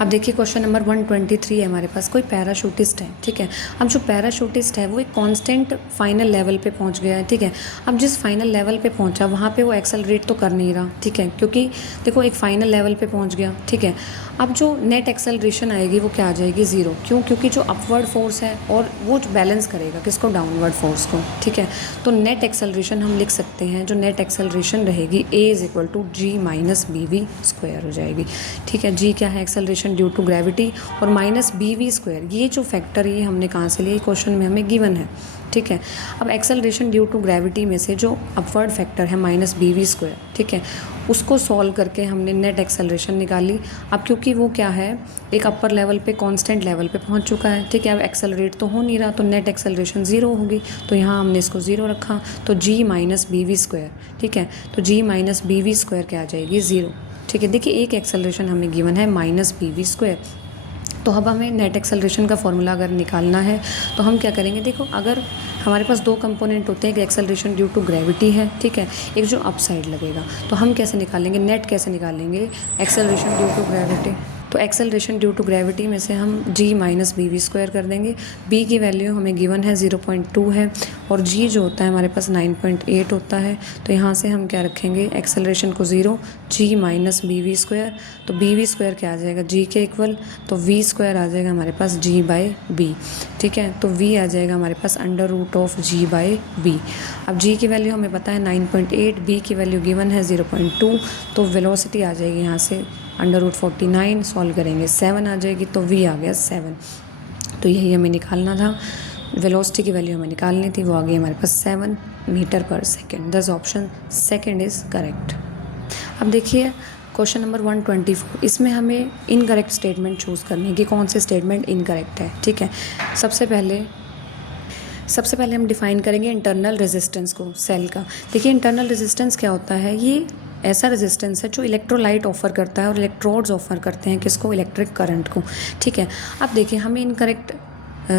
अब देखिए क्वेश्चन नंबर 123 है हमारे पास, कोई पैराशूटिस्ट है, ठीक है। अब जो पैराशूटिस्ट है वो एक कांस्टेंट फाइनल लेवल पे पहुंच गया है, ठीक है। अब जिस फाइनल लेवल पे पहुंचा वहाँ पे वो एक्सेलरेट तो कर नहीं रहा, ठीक है, क्योंकि देखो एक फाइनल लेवल पे पहुंच गया, ठीक है। अब जो नेट एक्सेलरेशन आएगी वो क्या आ जाएगी, 0, क्यों, क्योंकि जो अपवर्ड फोर्स है और वो बैलेंस करेगा किसको, डाउनवर्ड फोर्स को, ठीक है। तो नेट एक्सेलरेशन हम लिख सकते हैं, जो नेट एक्सेलरेशन रहेगी A = G - BV² हो जाएगी, ठीक है। G क्या है, एक्सेलरेशन ड्यू टू ग्रेविटी, और माइनस BV², ये जो फैक्टर ये हमने कहाँ से लिया, क्वेश्चन में हमें गिवन है, ठीक है। अब एक्सेलरेशन ड्यू टू ग्रेविटी में से जो अपवर्ड फैक्टर है माइनस BV², ठीक है, उसको सॉल्व करके हमने नेट एक्सेलरेशन निकाली। अब क्योंकि वो क्या है, एक अपर लेवल पे कांस्टेंट लेवल पे पहुंच चुका है, ठीक है। अब एक्सेलरेट तो हो नहीं रहा, तो नेट एक्सेलरेशन 0 होगी, तो यहाँ हमने इसको 0 रखा, तो G - BV², ठीक है। तो G - BV² क्या आ जाएगी, 0, ठीक है। देखिए एक एक्सेलरेशन हमें गिवन है -BV², तो अब हमें नेट एक्सेलरेशन का फॉर्मूला अगर निकालना है तो हम क्या करेंगे, देखो अगर हमारे पास 2 कंपोनेंट होते हैं, एक एक्सेलरेशन ड्यू टू ग्रेविटी है, ठीक है, एक जो अप साइड लगेगा, तो हम कैसे निकालेंगे, नेट कैसे निकालेंगे, एक्सेलरेशन ड्यू टू ग्रेविटी, तो एक्सेलरेशन ड्यू टू ग्रेविटी में से हम G - BV² कर देंगे। B की वैल्यू हमें गिवन है 0.2 है, और G जो होता है हमारे पास 9.8 होता है, तो यहाँ से हम क्या रखेंगे, एक्सेलरेशन को 0, G - BV², तो BV² क्या आ जाएगा, G के इक्वल, तो V² आ जाएगा हमारे पास G/B, ठीक है। तो V आ जाएगा हमारे पास √of G/B। अब G की वैल्यू हमें पता है 9.8, B की वैल्यू गिवन है 0.2, तो वेलोसिटी आ जाएगी यहाँ से √49, सॉल्व करेंगे 7 आ जाएगी, तो V आ गया 7। तो यही हमें निकालना था, वेलोसिटी की वैल्यू हमें निकालनी थी, वो आ गई हमारे पास 7 मीटर/सेकेंड। दस ऑप्शन सेकेंड इज़ करेक्ट। अब देखिए क्वेश्चन नंबर 124, इसमें हमें इनकरेक्ट स्टेटमेंट चूज़ करनी है कि कौन से स्टेटमेंट इनकरेक्ट है, ठीक है। सबसे पहले हम डिफ़ाइन करेंगे इंटरनल रेजिस्टेंस को, सेल का। देखिए इंटरनल रेजिस्टेंस क्या होता है, ये ऐसा रेजिस्टेंस है जो इलेक्ट्रोलाइट ऑफर करता है और इलेक्ट्रोड्स ऑफर करते हैं किसको, इलेक्ट्रिक करंट को, ठीक है। अब देखिए हमें इनकरेक्ट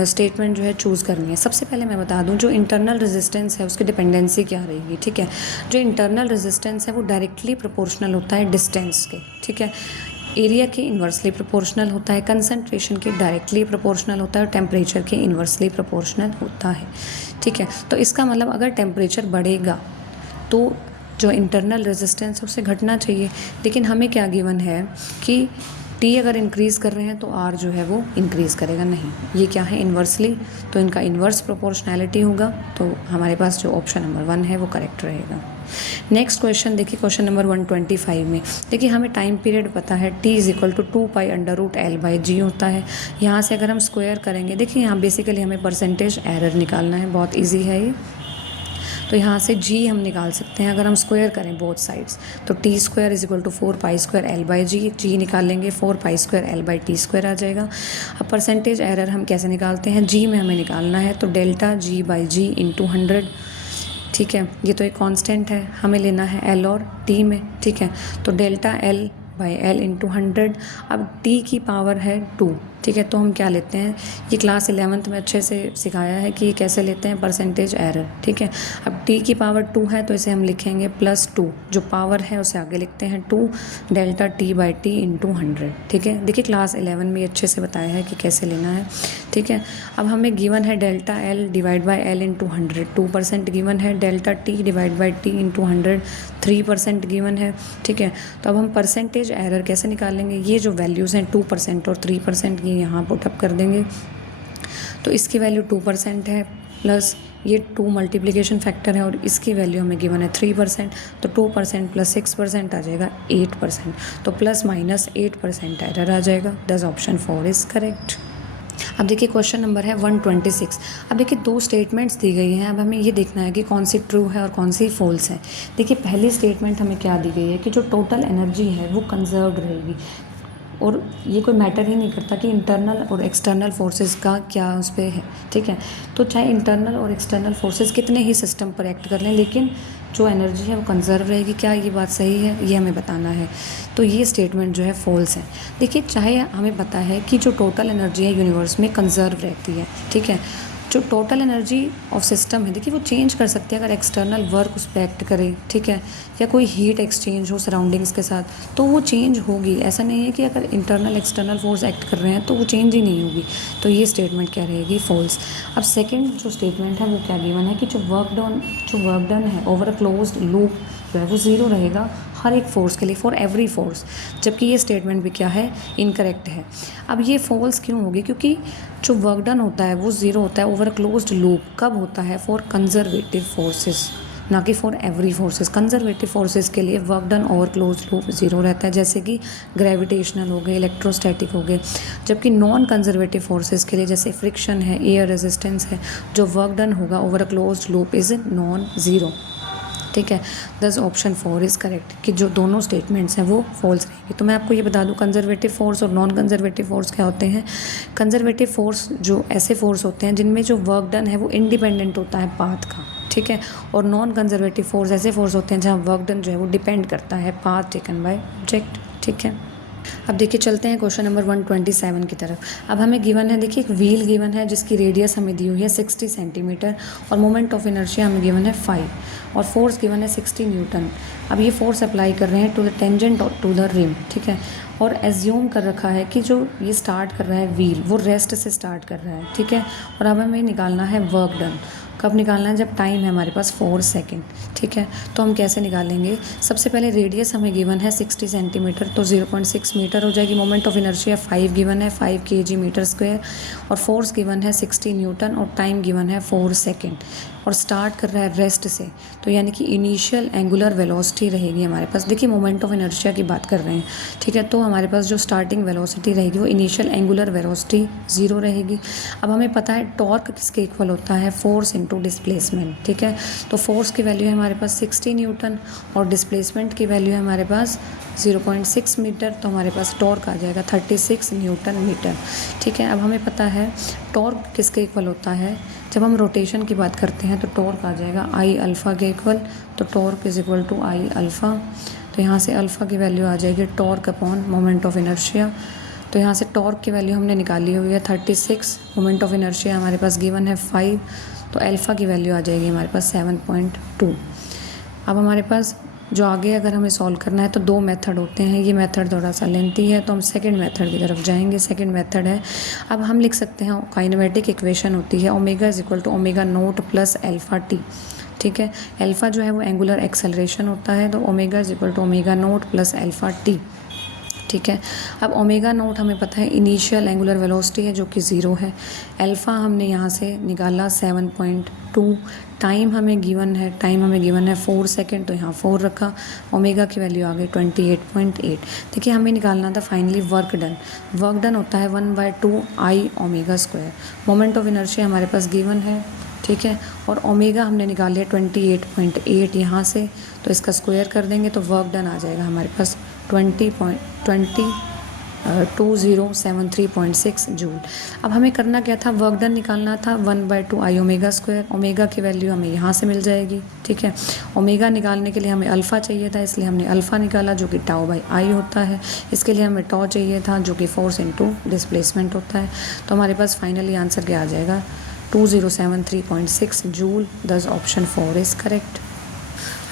स्टेटमेंट जो है चूज़ करनी है। सबसे पहले मैं बता दूं जो इंटरनल रेजिस्टेंस है उसकी डिपेंडेंसी क्या रहेगी, ठीक है। जो इंटरनल रेजिस्टेंस है वो डायरेक्टली प्रोपोर्शनल होता है डिस्टेंस के, ठीक है। एरिया के इन्वर्सली प्रोपोर्शनल होता है, कंसंट्रेशन के डायरेक्टली प्रोपोर्शनल होता है, और टेम्परेचर के इन्वर्सली प्रोपोर्शनल होता है, ठीक है। तो इसका मतलब अगर टेम्परेचर बढ़ेगा तो जो इंटरनल रेजिस्टेंस है उसे घटना चाहिए, लेकिन हमें क्या गिवन है कि T अगर इंक्रीज़ कर रहे हैं तो R जो है वो इंक्रीज़ करेगा नहीं, ये क्या है इन्वर्सली, तो इनका इन्वर्स प्रोपोर्शनैलिटी होगा, तो हमारे पास जो ऑप्शन नंबर 1 है वो करेक्ट रहेगा। नेक्स्ट क्वेश्चन देखिए, क्वेश्चन नंबर 125 में देखिए हमें टाइम पीरियड पता है T = 2π√L/G होता है। यहाँ से अगर हम स्क्वायर करेंगे, देखिए यहाँ बेसिकली हमें परसेंटेज एरर निकालना है, बहुत ईजी है ये। तो यहाँ से जी हम निकाल सकते हैं अगर हम स्क्वायर करें बोथ साइड्स, तो T square is equal to 4π² L by G निकाल लेंगे, 4π² L बाई टी स्क्वायर आ जाएगा। अब परसेंटेज एरर हम कैसे निकालते हैं, जी में हमें निकालना है तो delta g by g into 100, ठीक है। ये तो एक कांस्टेंट है, हमें लेना है एल और टी में, ठीक है। तो delta L by L into 100। अब टी की पावर है 2, ठीक है। तो हम क्या लेते हैं, ये क्लास 11th में अच्छे से सिखाया है कि कैसे लेते हैं परसेंटेज एरर, ठीक है। अब टी की पावर 2 है तो इसे हम लिखेंगे +2, जो पावर है उसे आगे लिखते हैं 2 delta T by T into 100, ठीक है। देखिए क्लास 11 में अच्छे से बताया है कि कैसे लेना है, ठीक है। अब हमें गिवन है delta L divide by L into 100, 2% given है, delta T divide by T into 100 3% given है, ठीक है। तो अब हम परसेंटेज एरर कैसे निकालेंगे, ये जो वैल्यूज़ हैं 2% और 3% ये यहाँ पुटअप कर देंगे। तो इसकी वैल्यू 2% है, प्लस ये 2 मल्टीप्लिकेशन फैक्टर है और इसकी वैल्यू हमें गिवन है 3%, तो 2% प्लस 6% आ जाएगा 8%, तो ±8% एरर आ जाएगा। दस ऑप्शन 4 इज़ करेक्ट। अब देखिए क्वेश्चन नंबर है 126। अब देखिए 2 स्टेटमेंट्स दी गई हैं, अब हमें ये देखना है कि कौन सी ट्रू है और कौन सी फॉल्स है। देखिए पहली स्टेटमेंट हमें क्या दी गई है कि जो टोटल एनर्जी है वो कंजर्व्ड रहेगी, और ये कोई मैटर ही नहीं करता कि इंटरनल और एक्सटर्नल फोर्सेस का क्या उस पर है, ठीक है। तो चाहे इंटरनल और एक्सटर्नल फोर्सेस कितने ही सिस्टम पर एक्ट कर लें, लेकिन जो एनर्जी है वो कंजर्व रहेगी। क्या ये बात सही है, ये हमें बताना है। तो ये स्टेटमेंट जो है फॉल्स है। देखिए चाहे हमें पता है कि जो टोटल एनर्जी है यूनिवर्स में कंजर्व रहती है, ठीक है। जो टोटल एनर्जी ऑफ सिस्टम है देखिए वो चेंज कर सकती है अगर एक्सटर्नल वर्क उस पर एक्ट करे, ठीक है, या कोई हीट एक्सचेंज हो सराउंडिंग्स के साथ तो वो चेंज होगी। ऐसा नहीं है कि अगर इंटरनल एक्सटर्नल फोर्स एक्ट कर रहे हैं तो वो चेंज ही नहीं होगी। तो ये स्टेटमेंट क्या रहेगी, फॉल्स। अब सेकंड जो स्टेटमेंट है वो क्या गिवन है कि जो वर्क डन है ओवर अ क्लोज्ड लूप जो है वो 0 रहेगा हर एक फोर्स के लिए, फॉर एवरी फोर्स, जबकि ये स्टेटमेंट भी क्या है, इनकरेक्ट है। अब ये फॉल्स क्यों होगी, क्योंकि जो वर्क डन होता है वो 0 होता है ओवर अ क्लोज्ड लूप, कब होता है, फॉर कंजर्वेटिव फोर्सेस, ना कि for every forces. Conservative forces के लिए work done over close loop 0 रहता है, जैसे कि ग्रेविटेशनल हो गए, इलेक्ट्रोस्टैटिक हो गए। जबकि नॉन कंजर्वेटिव फोर्सेस के लिए जैसे फ्रिक्शन है, एयर रेजिस्टेंस है, जो वर्क डन होगा over a close loop is non zero, ठीक है। दस ऑप्शन 4 इज़ करेक्ट कि जो दोनों स्टेटमेंट्स हैं वो फॉल्स रहेंगे। तो मैं आपको ये बता दूं कंजर्वेटिव फोर्स और नॉन कंजर्वेटिव फोर्स क्या होते हैं। कंजर्वेटिव फोर्स जो ऐसे फोर्स होते हैं जिनमें जो वर्क डन है वो इंडिपेंडेंट होता है पाथ का, ठीक है। और नॉन कंजर्वेटिव फोर्स ऐसे फोर्स होते हैं जहाँ वर्क डन जो है वो डिपेंड करता है पाथ टेकन बाय ऑब्जेक्ट, ठीक है। अब देखिए चलते हैं क्वेश्चन नंबर 127 की तरफ। अब हमें गिवन है, देखिए एक व्हील गिवन है जिसकी रेडियस हमें दी हुई है 60 सेंटीमीटर और मोमेंट ऑफ इनर्शिया हमें गिवन है 5 और फोर्स गिवन है 60 न्यूटन। अब ये फोर्स अप्लाई कर रहे हैं टू द टेंजेंट और टू द रिम, ठीक है। और एज्यूम कर रखा है कि जो ये स्टार्ट कर रहा है व्हील वो रेस्ट से स्टार्ट कर रहा है, ठीक है। और अब हमें निकालना है वर्क डन। कब निकालना है, जब टाइम है हमारे पास 4 सेकेंड, ठीक है। तो हम कैसे निकालेंगे, सबसे पहले रेडियस हमें गिवन है 60 सेंटीमीटर तो 0.6 मीटर हो जाएगी। मोमेंट ऑफ इनर्शिया 5 गिवन है 5 kg मीटर स्क्वायर और फोर्स गिवन है 60 न्यूटन और टाइम गिवन है 4 सेकेंड और स्टार्ट कर रहा है रेस्ट से, तो यानी कि इनिशियल एंगुलर वेलोसिटी रहेगी हमारे पास। देखिए मोमेंट ऑफ इनर्शिया की बात कर रहे हैं, ठीक है। तो हमारे पास जो स्टार्टिंग वेलोसिटी रहेगी वो इनिशियल एंगुलर वेलोसिटी 0 रहेगी। अब हमें पता है टॉर्क किसके इक्वल होता है, फोर्स इनटू डिस्प्लेसमेंट, ठीक है। तो फोर्स की वैल्यू है हमारे पास 60 न्यूटन और डिस्प्लेसमेंट की वैल्यू है हमारे पास 0.6 मीटर, तो हमारे पास टॉर्क आ जाएगा 36 न्यूटन मीटर, ठीक है। अब हमें पता है टॉर्क किसके इक्वल होता है, जब हम रोटेशन की बात करते हैं तो टॉर्क आ जाएगा आई अल्फ़ा के इक्वल, तो torque is equal to I alpha. तो यहाँ से अल्फ़ा की वैल्यू आ जाएगी torque upon moment of inertia. तो यहाँ से टॉर्क की वैल्यू हमने निकाली हुई है 36, मोमेंट ऑफ इनर्शिया हमारे पास गिवन है 5, तो अल्फ़ा की वैल्यू आ जाएगी हमारे पास 7.2। अब हमारे पास जो आगे अगर हमें सॉल्व करना है तो 2 मेथड होते हैं, ये मेथड थोड़ा सा लेंथी है तो हम सेकंड मेथड की तरफ जाएंगे। सेकंड मेथड है, अब हम लिख सकते हैं काइनेमेटिक इक्वेशन होती है omega is equal to omega naught plus alpha t, ठीक है। अल्फ़ा जो है वो एंगुलर एक्सेलरेशन होता है, तो omega is equal to omega naught plus alpha t, ठीक है। अब ओमेगा नोट हमें पता है इनिशियल एंगुलर वेलोसिटी है जो कि 0 है। अल्फ़ा हमने यहाँ से निकाला 7.2, टाइम हमें गिवन है 4 सेकेंड, तो यहाँ 4 रखा। ओमेगा की वैल्यू आ गई 28.8। देखिए हमें निकालना था फाइनली वर्क डन होता है 1/2 I omega square. Moment of inertia हमारे पास गिवन है ठीक है। और ओमेगा हमने निकाल लिया 28.8 यहाँ से, तो इसका स्क्वायर कर देंगे तो वर्क डन आ जाएगा हमारे पास 2073.6 जूल। अब हमें करना क्या था, वर्क डन निकालना था 1/2 आई ओमेगा स्क्वायर। ओमेगा की वैल्यू हमें यहाँ से मिल जाएगी, ठीक है। ओमेगा निकालने के लिए हमें अल्फ़ा चाहिए था, इसलिए हमने अल्फ़ा निकाला जो कि टाउ बाई आई होता है। इसके लिए हमें टॉ चाहिए था जो कि फोर्स इनटू डिस्प्लेसमेंट होता है। तो हमारे पास फाइनली आंसर क्या आ जाएगा, 2073.6 जूल। दस ऑप्शन 4 इज़ करेक्ट।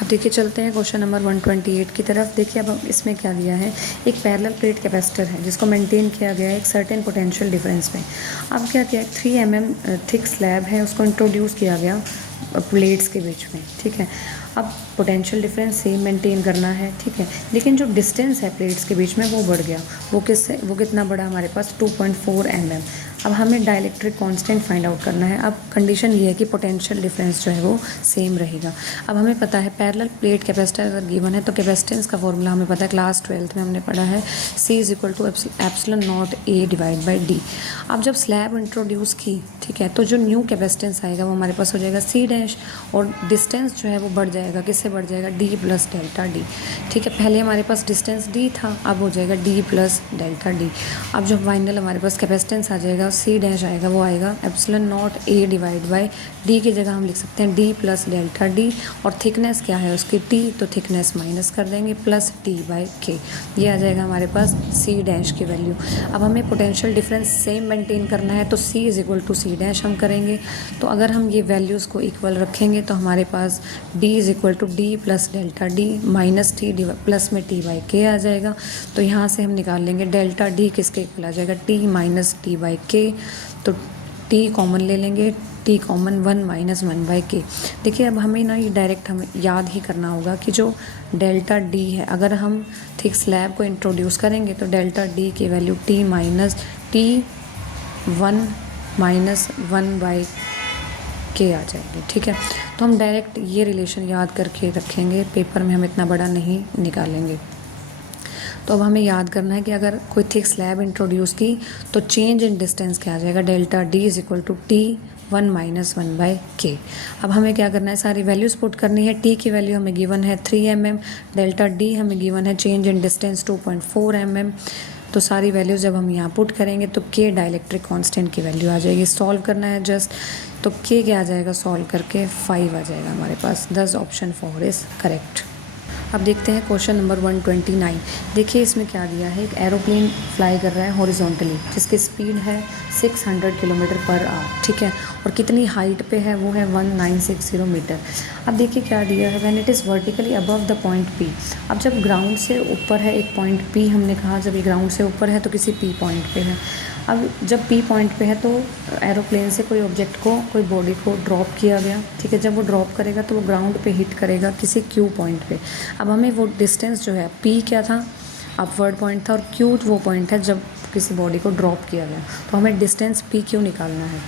अब देखिए चलते हैं क्वेश्चन नंबर 128 की तरफ। देखिए अब इसमें क्या दिया है, एक पैरेलल प्लेट कैपेसिटर है जिसको मेंटेन किया गया है एक सर्टेन पोटेंशियल डिफरेंस में। अब क्या किया, 3 mm थिक स्लैब है, उसको इंट्रोड्यूस किया गया प्लेट्स के बीच में, ठीक है। अब पोटेंशियल डिफरेंस सेम मेंटेन करना है, ठीक है, लेकिन जो डिस्टेंस है प्लेट्स के बीच में वो बढ़ गया। वो कितना बड़ा हमारे पास 2.4 mm। अब हमें डाइलेक्ट्रिक कांस्टेंट फाइंड आउट करना है। अब कंडीशन ये है कि पोटेंशियल डिफरेंस जो है वो सेम रहेगा। अब हमें पता है पैरेलल प्लेट कैपेसिटर अगर गिवन है तो कैपेसिटेंस का फॉर्मूला हमें पता है, क्लास 12th में हमने पढ़ा है, C = ε0A/d। अब जब स्लैब इंट्रोड्यूस की, ठीक है, तो जो न्यू कैपेसिटेंस आएगा वो हमारे पास हो जाएगा C' और डिस्टेंस जो है वो बढ़ जाएगा, किससे बढ़ जाएगा, D + ΔD, ठीक है। पहले हमारे पास डिस्टेंस D था, अब हो जाएगा D + ΔD। अब जो फाइनल हमारे पास कैपेसिटेंस आ जाएगा C' आएगा, वो आएगा ε0A/d की जगह हम लिख सकते हैं D + ΔD। और थिकनेस क्या है उसकी, T, तो थिकनेस माइनस कर देंगे प्लस T/K, ये आ जाएगा हमारे पास C' की वैल्यू। अब हमें पोटेंशियल डिफरेंस सेम मेंटेन करना है तो C = C' हम करेंगे। तो अगर हम ये वैल्यूज़ को इक्वल रखेंगे तो हमारे पास D = D + ΔD minus T plus में T/K आ जाएगा। तो यहाँ से हम निकाल लेंगे ΔD किसके इक्वल आ जाएगा, T - T/K। तो T कॉमन ले लेंगे, T कॉमन 1 - 1/K। देखिए अब हमें ना ये डायरेक्ट हमें याद ही करना होगा कि जो ΔD है, अगर हम थिक स्लैब को इंट्रोड्यूस करेंगे तो ΔD की वैल्यू T - T1 - 1/K आ जाएगी, ठीक है। तो हम डायरेक्ट ये रिलेशन याद करके रखेंगे, पेपर में हम इतना बड़ा नहीं निकालेंगे। तो अब हमें याद करना है कि अगर कोई थिक स्लैब इंट्रोड्यूस की तो चेंज इन डिस्टेंस क्या आ जाएगा, ΔD = T1 - 1/K। अब हमें क्या करना है, सारी वैल्यूज पुट करनी है। T की वैल्यू हमें गिवन है 3 mm, ΔD हमें गिवन है चेंज इन डिस्टेंस 2.4 mm। तो सारी वैल्यूज जब हम यहाँ पुट करेंगे तो K डाइलेक्ट्रिक कांस्टेंट की वैल्यू आ जाएगी। सॉल्व करना है जस्ट, तो K क्या आ जाएगा, सॉल्व करके 5 आ जाएगा हमारे पास। दस ऑप्शन 4 इज़ करेक्ट। अब देखते हैं क्वेश्चन नंबर 129। देखिए इसमें क्या दिया है, एक एरोप्लेन फ्लाई कर रहा है हॉरिजॉन्टली जिसकी स्पीड है 600 km/h, ठीक है, और कितनी हाइट पे है, वो है 1960 मीटर। अब देखिए क्या दिया है, when it is vertically above the point P। अब जब ग्राउंड से ऊपर है एक पॉइंट P, हमने कहा जब ये ग्राउंड से ऊपर है तो किसी P पॉइंट पे है। अब जब P पॉइंट पे है तो एरोप्लेन से कोई ऑब्जेक्ट को, कोई बॉडी को ड्रॉप किया गया, ठीक है। जब वो ड्रॉप करेगा तो वो ग्राउंड पे हिट करेगा किसी Q पॉइंट पे। अब हमें वो डिस्टेंस जो है, P क्या था, अपवर्ड पॉइंट था, और Q वो पॉइंट है जब किसी बॉडी को ड्रॉप किया गया। तो हमें डिस्टेंस PQ निकालना है।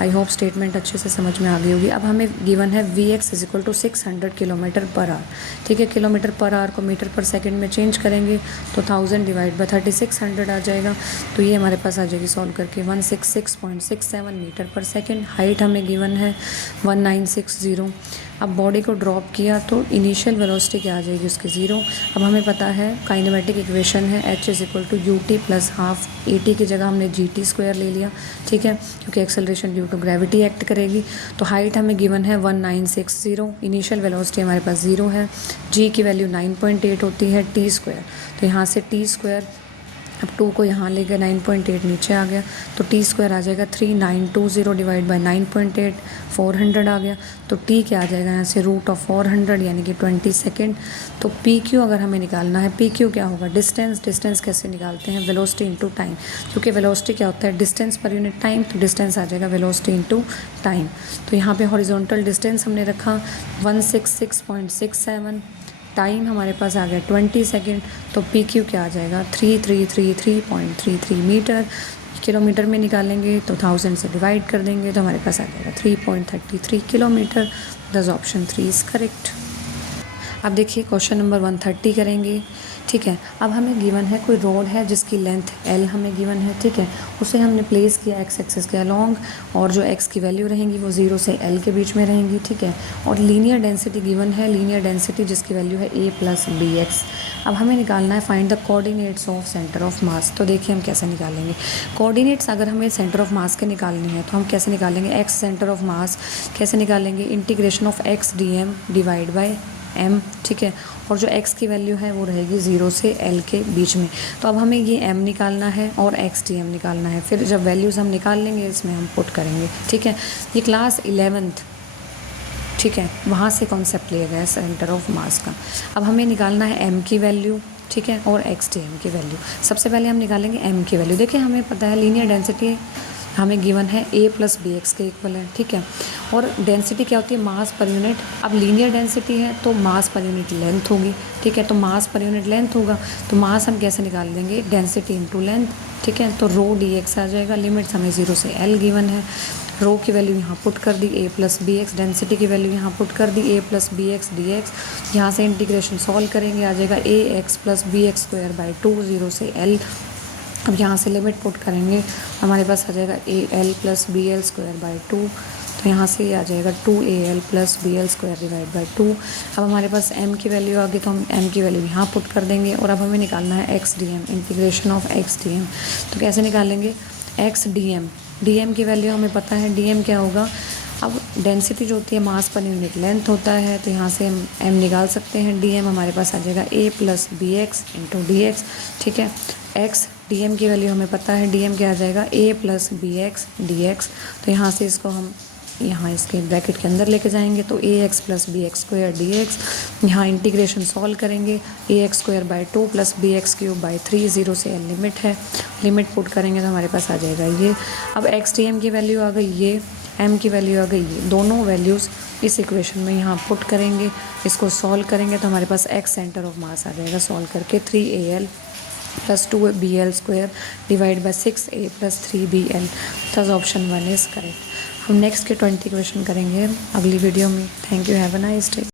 आई होप स्टेटमेंट अच्छे से समझ में आ गई होगी। अब हमें गिवन है Vx = 600 km/h, ठीक है। km/h को मीटर/सेकंड में चेंज करेंगे तो 1000 / 3600 आ जाएगा। तो ये हमारे पास आ जाएगी सॉल्व करके 166.67 मीटर/सेकंड। हाइट हमें गिवन है 1960। अब बॉडी को ड्रॉप किया तो इनिशियल वेलोसिटी क्या आ जाएगी उसकी 0। अब हमें पता है काइनेमेटिक इक्वेशन है H = ut + ½ at की जगह हमने gt² ले लिया, ठीक है, क्योंकि acceleration due to gravity act करेगी। तो हाइट हमें गिवन है 1960, इनिशियल वेलोसिटी हमारे पास 0 है, g की वैल्यू 9.8 होती है t²। तो यहाँ से t², अब 2 को यहाँ ले गए, 9.8 नीचे आ गया, तो t² आ जाएगा 3920 / 9.8, 400 आ गया। तो t क्या आ जाएगा यहाँ से √400 यानी कि 20 सेकेंड। तो PQ अगर हमें निकालना है, PQ क्या होगा, डिस्टेंस कैसे निकालते हैं, वेलोसिटी इंटू टाइम, क्योंकि वेलोसिटी क्या होता है, डिस्टेंस पर यूनिट टाइम, तो डिस्टेंस आ जाएगा वेलोसिटी इंटू टाइम। तो यहाँ पे हॉरिजॉन्टल डिस्टेंस हमने रखा 166.67, टाइम हमारे पास आ गया 20 सेकेंड। तो PQ क्या आ जाएगा 3333.33 मीटर। किलोमीटर में निकालेंगे तो 1000 से डिवाइड कर देंगे तो हमारे पास आ जाएगा 3.33 किलोमीटर। दस ऑप्शन 3 इज़ करेक्ट। अब देखिए क्वेश्चन नंबर 130 करेंगे। ठीक है। अब हमें गिवन है कोई रोड है जिसकी लेंथ l हमें गिवन है, ठीक है। उसे हमने प्लेस किया एक्स एक्सिस के अलोंग, और जो x की वैल्यू रहेंगी वो 0 से l के बीच में रहेंगी, ठीक है। और लीनियर डेंसिटी गिवन है, लीनियर डेंसिटी जिसकी वैल्यू है a प्लस बी एक्स। अब हमें निकालना है find the coordinates of centre of mass. तो देखिए हम कैसे निकालेंगे कोऑर्डिनेट्स। अगर हमें सेंटर ऑफ मास के निकालने हैं तो हम कैसे निकालेंगे, एक्स सेंटर ऑफ मास कैसे निकालेंगे, integration of x D m divide by m, ठीक है। और जो x की वैल्यू है वो रहेगी 0 से l के बीच में। तो अब हमें ये m निकालना है और x डी एम निकालना है। फिर जब वैल्यूज़ हम निकाल लेंगे इसमें हम पुट करेंगे, ठीक है। ये क्लास 11th, ठीक है, वहाँ से कॉन्सेप्ट लिया गया है सेंटर ऑफ मास का। अब हमें निकालना है m की वैल्यू, ठीक है, और x डी एम की वैल्यू। सबसे पहले हम निकालेंगे m की वैल्यू। देखिए हमें पता है लीनियर डेंसिटी हमें गिवन है a प्लस बी एक्स के इक्वल है, ठीक है। और डेंसिटी क्या होती है, मास पर यूनिट। अब लीनियर डेंसिटी है तो मास पर यूनिट लेंथ होगी, ठीक है। तो मास पर यूनिट लेंथ होगा तो मास हम कैसे निकाल देंगे, डेंसिटी इंटू लेंथ, ठीक है। तो रो डी एक्स आ जाएगा। लिमिट्स हमें 0 से l गिवन है। रो की वैल्यू यहाँ पुट कर दी a plus B x, density की वैल्यू यहाँ पुट कर दी a plus B x d x. यहाँ से इंटीग्रेशन सॉल्व करेंगे, आ जाएगा a x plus B x square by 2, 0 से l। अब यहाँ से लिमिट पुट करेंगे, हमारे पास आ जाएगा a l plus b l square by 2। तो यहाँ से आ जाएगा 2al plus b l square divide by 2। अब हमारे पास m की वैल्यू आ गई तो हम m की वैल्यू यहाँ पुट कर देंगे। और अब हमें निकालना है x d m, integration of x d m. तो कैसे निकालेंगे, x डी एम की वैल्यू हमें पता है, डी एम क्या होगा। अब डेंसिटी जो होती है मास पर यूनिट लेंथ होता है, तो यहाँ से हम m निकाल सकते हैं। डी एम हमारे पास आ जाएगा a plus B x into d x, ठीक है। x डी एम की वैल्यू हमें पता है, डी एम क्या आ जाएगा a plus B x d x. तो यहाँ से इसको हम यहाँ इसके ब्रैकेट के अंदर लेके जाएंगे तो A X plus B x square D x. यहाँ इंटीग्रेशन सॉल्व करेंगे, A X square by 2 plus B X cube by 3, 0 से l लिमिट है। लिमिट पुट करेंगे तो हमारे पास आ जाएगा ये। अब एक्स डी एम की वैल्यू आ गई ये, m की वैल्यू आ गई ये। दोनों वैल्यूज़ इस इक्वेशन में यहाँ पुट करेंगे, इसको सॉल्व करेंगे तो हमारे पास x सेंटर ऑफ मास आ जाएगा। सॉल्व करके 3al plus 2bl square divide by 6a plus 3bl। Thus option 1 is correct. हम नेक्स्ट के 20 क्वेश्चन करेंगे अगली वीडियो में। Thank you, have a nice day.